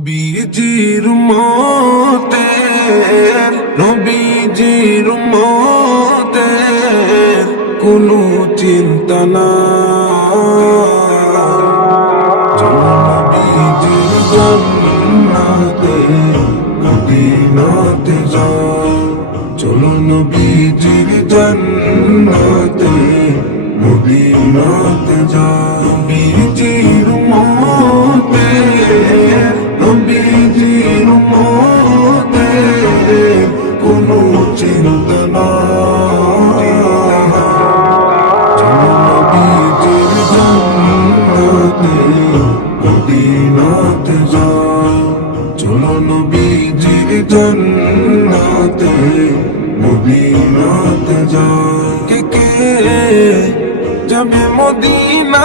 নবীজির মতে নবীজির মতে কোনো চিন্তা না নবীজির জন্নাতে মদিনাতে যাও চলো নবীজির জন্নাতে মদিনাতে যাও নবীজির মদিনাতে যাও চলো নবীজির জন্নাতে মদিনাতে যাও কে কে যাবে মদিনা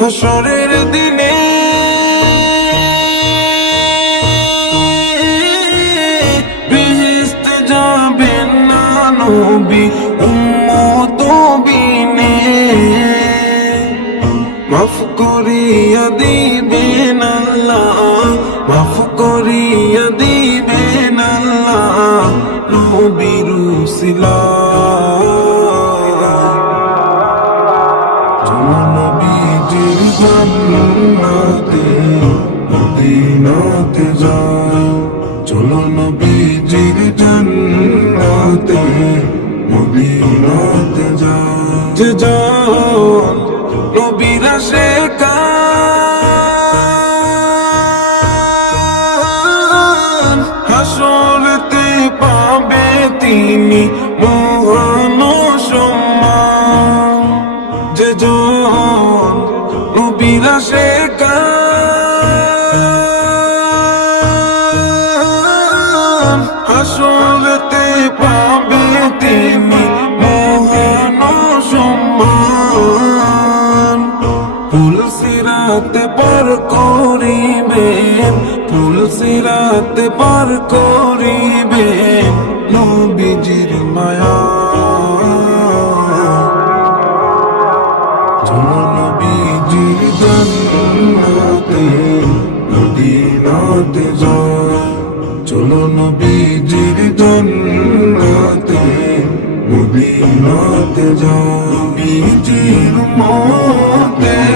হাসরের দিনে। বেহেস্ত যাবেন না নবী, উম্মত বিনে। মাফ করিয়া দিবেন আল্লাহ, মাফ করিয়া দিবেন আল্লাহ, নবীর উসিলা। যাও নবীরা শেখান সম্মান ফুল সিরাতে পার করিবেন ফুল সিরাতে পার করিবেন, নবীজির মায়া। নবীজির জান্নাতে মদিনাতে যাও চলো নবীজির জান্নাতে মতে